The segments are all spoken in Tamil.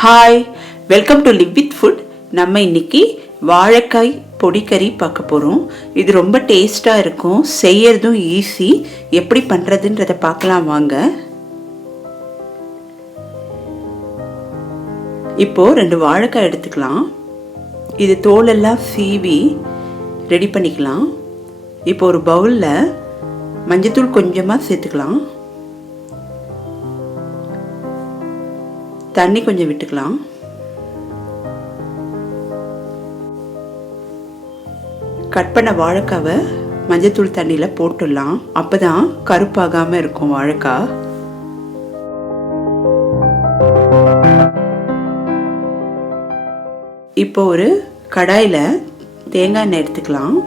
Hi, welcome to live with food. நம்ம இன்னைக்கு வாழைக்காய் பொடிக்கறி பார்க்க போகிறோம். இது ரொம்ப டேஸ்ட்டாக இருக்கும், செய்யறதும் ஈஸி. எப்படி பண்ணுறதுன்றதை பார்க்கலாம் வாங்க. இப்போது 2 வாழைக்காய் எடுத்துக்கலாம். இது தோலெல்லாம் சீவி ரெடி பண்ணிக்கலாம். இப்போ ஒரு பவுலில் மஞ்சத்தூள் கொஞ்சமாக சேர்த்துக்கலாம். தண்ணி கொஞ்சம் விட்டுக்கலாம். கட் பண்ண வாழைக்காவை மஞ்சத்தூள் தண்ணியில் போட்டுடலாம். அப்போ தான் கருப்பாகாமல் இருக்கும் வாழைக்காய். இப்போ ஒரு கடாயில் தேங்காய் எண்ணெய் எடுத்துக்கலாம்.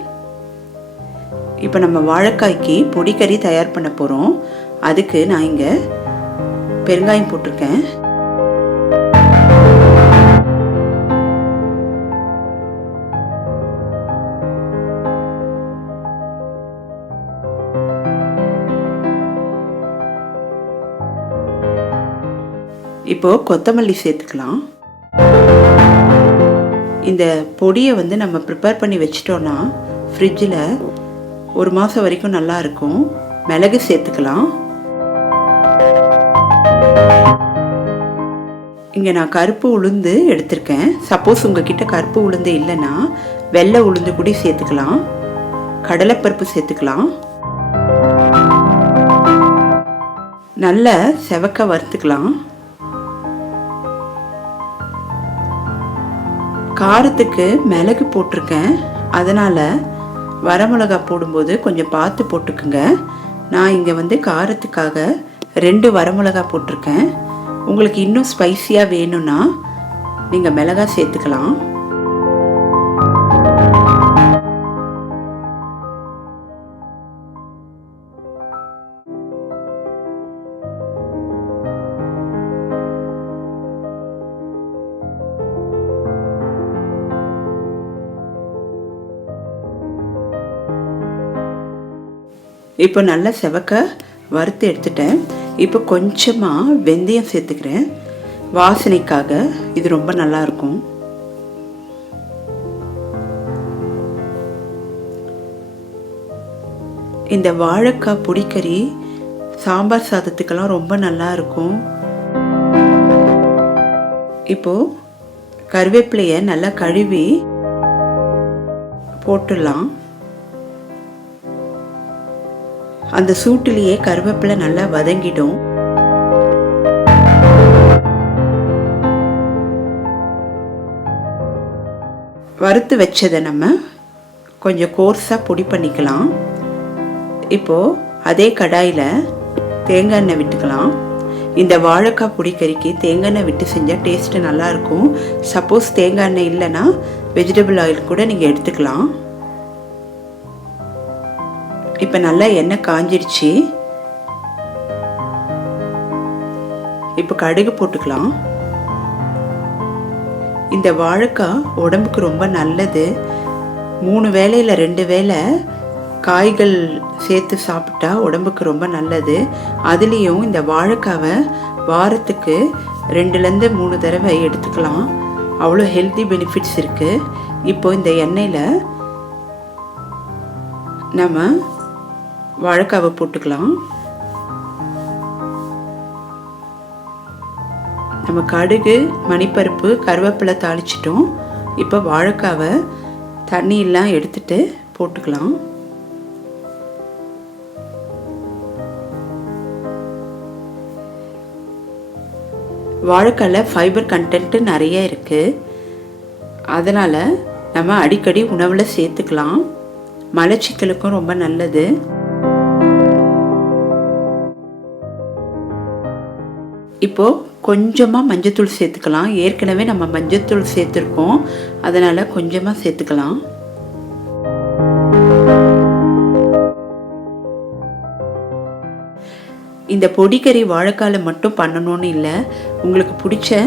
இப்போ நம்ம வாழைக்காய்க்கு பொடிக்கறி தயார் பண்ண போகிறோம். அதுக்கு நான் இங்கே பெருங்காயம் போட்டிருக்கேன். இப்போ கொத்தமல்லி சேர்த்துக்கலாம். இந்த பொடியை நம்ம ப்ரிப்பேர் பண்ணி வச்சிட்டோன்னா ஃப்ரிட்ஜில் 1 மாதம் வரைக்கும் நல்லா இருக்கும். மிளகு சேர்த்துக்கலாம். இங்கே நான் கருப்பு உளுந்து எடுத்திருக்கேன். சப்போஸ் உங்ககிட்ட கருப்பு உளுந்து இல்லைன்னா வெள்ளை உளுந்து கூட சேர்த்துக்கலாம். கடலைப்பருப்பு சேர்த்துக்கலாம். நல்ல செவக்க வறுத்துக்கலாம். காரத்துக்கு மிளகு போட்டிருக்கேன், அதனால் வரமிளகா போடும்போது கொஞ்சம் பார்த்து போட்டுக்குங்க. நான் இங்கே காரத்துக்காக 2 வரமிளகா போட்டிருக்கேன். உங்களுக்கு இன்னும் ஸ்பைஸியாக வேணும்னா நீங்கள் மிளகா சேர்த்துக்கலாம். இப்போ நல்லா செவக்க வறுத்து எடுத்துட்டேன். இப்போ கொஞ்சமாக வெந்தயம் சேர்த்துக்கிறேன். வாசனைக்காக இது ரொம்ப நல்லா இருக்கும். இந்த வாழைக்காய் பொடிக்கறி சாம்பார் சாதத்துக்கெல்லாம் ரொம்ப நல்லா இருக்கும். இப்போ கருவேப்பிலையை நல்லா கழுவி போட்டுடலாம். அந்த சூட்டிலேயே கருவேப்பிலை நல்லா வதங்கிடும். வறுத்து வச்சதை நம்ம கொஞ்சம் கோர்ஸாக பொடி பண்ணிக்கலாம். இப்போது அதே கடாயில் தேங்காய் எண்ணெய் விட்டுக்கலாம். இந்த வாழைக்காய் பொடிக்கறிக்கு தேங்காய் எண்ணெய் விட்டு செஞ்சால் டேஸ்ட்டு நல்லாயிருக்கும். சப்போஸ் தேங்காய் எண்ணெய் இல்லைன்னா வெஜிடபிள் ஆயில் கூட நீங்கள் எடுத்துக்கலாம். இப்போ நல்லா எண்ணெய் காஞ்சிடுச்சு. இப்போ கடுகு போட்டுக்கலாம். இந்த வாழைக்காய் உடம்புக்கு ரொம்ப நல்லது. 3 வேளையில் 2 வேளை காய்கள் சேர்த்து சாப்பிட்டா உடம்புக்கு ரொம்ப நல்லது. அதுலேயும் இந்த வாழைக்காவை வாரத்துக்கு 2லேருந்து 3 தடவை எடுத்துக்கலாம். அவ்வளோ ஹெல்த்தி பெனிஃபிட்ஸ் இருக்குது. இப்போ இந்த எண்ணெயில் நம்ம வாழைக்காவை போட்டுக்கலாம். நம்ம கடுகு, மணிப்பருப்பு, கருவேப்பிலை தாளிச்சிட்டோம். இப்போ வாழைக்காவை தண்ணியெல்லாம் எடுத்துட்டு போட்டுக்கலாம். வாழைக்காயில் ஃபைபர் கண்டென்ட்டு நிறைய இருக்குது. அதனால் நம்ம அடிக்கடி உணவில் சேர்த்துக்கலாம். மலச்சிக்கலுக்கும் ரொம்ப நல்லது. இப்போது கொஞ்சமாக மஞ்சத்தூள் சேர்த்துக்கலாம். ஏற்கனவே நம்ம மஞ்சத்தூள் சேர்த்துருக்கோம், அதனால் கொஞ்சமாக சேர்த்துக்கலாம். இந்த பொடிக்கறி வாழைக்காயில் மட்டும் பண்ணணும்னு இல்லை, உங்களுக்கு பிடிச்ச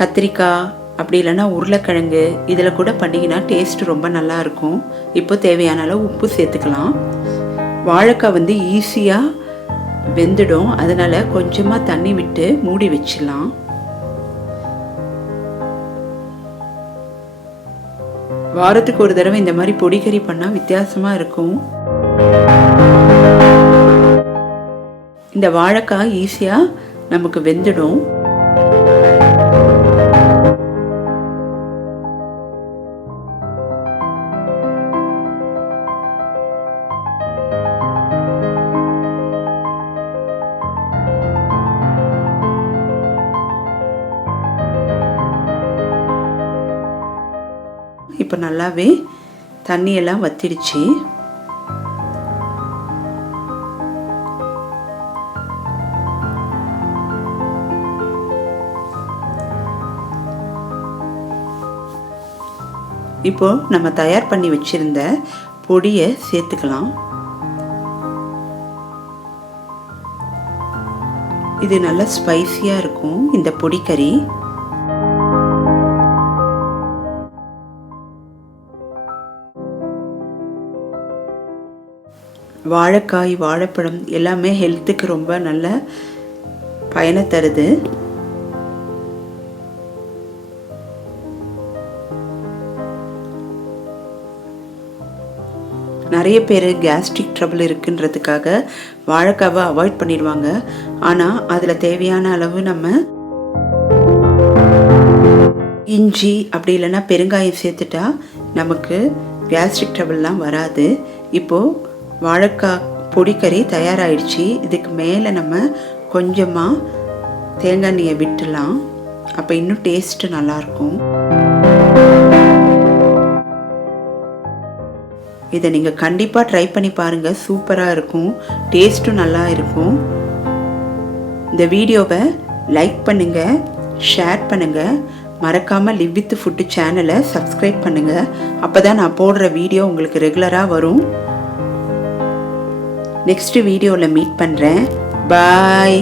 கத்திரிக்காய் அப்படி இல்லைன்னா உருளைக்கிழங்கு இதில் கூட பண்ணிங்கன்னா டேஸ்ட்டு ரொம்ப நல்லாயிருக்கும். இப்போ தேவையான அளவு உப்பு சேர்த்துக்கலாம். வாழைக்காய் ஈஸியாக வெந்துடும். அதனால் கொஞ்சமாக தண்ணி விட்டு மூடி வச்சிடலாம். வாரத்துக்கு ஒரு தடவை இந்த மாதிரி பொடிக்கறி பண்ணால் வித்தியாசமாக இருக்கும். இந்த வாழைக்காய் ஈஸியாக நமக்கு வெந்துடும். இப்போ நல்லாவே தண்ணியெல்லாம் வத்திடுச்சு. இப்போ நம்ம தயார் பண்ணி வச்சிருந்த பொடியை சேர்த்துக்கலாம். இது நல்லா ஸ்பைசியாக இருக்கும் இந்த பொடிக்கறி. வாழைக்காய், வாழைப்பழம் எல்லாமே ஹெல்த்துக்கு ரொம்ப நல்ல பயனை தருது. நிறைய பேர் கேஸ்ட்ரிக் ட்ரபிள் இருக்குன்றதுக்காக வாழைக்காவை அவாய்ட் பண்ணிடுவாங்க. ஆனால் அதில் தேவையான அளவு நம்ம இஞ்சி அப்படி இல்லைன்னா பெருங்காயம் சேர்த்துட்டா நமக்கு கேஸ்ட்ரிக் ட்ரபிள்லாம் வராது. இப்போது வாழைக்காய் பொடிக்கறி தயாராகிடுச்சு. இதுக்கு மேலே நம்ம கொஞ்சமாக தேங்காய் எண்ணெயை விட்டுலாம். அப்போ இன்னும் டேஸ்ட்டு நல்லாயிருக்கும். இதை நீங்கள் கண்டிப்பாக ட்ரை பண்ணி பாருங்கள். சூப்பராக இருக்கும், டேஸ்ட்டும் நல்லா இருக்கும். இந்த வீடியோவை லைக் பண்ணுங்கள், ஷேர் பண்ணுங்கள். மறக்காமல் லிவ் வித் ஃபுட்டு சேனலை சப்ஸ்கிரைப் பண்ணுங்கள். அப்போ தான் நான் போடுற வீடியோ உங்களுக்கு ரெகுலராக வரும். நெக்ஸ்ட் வீடியோவில் மீட் பண்ணுறேன். பாய்.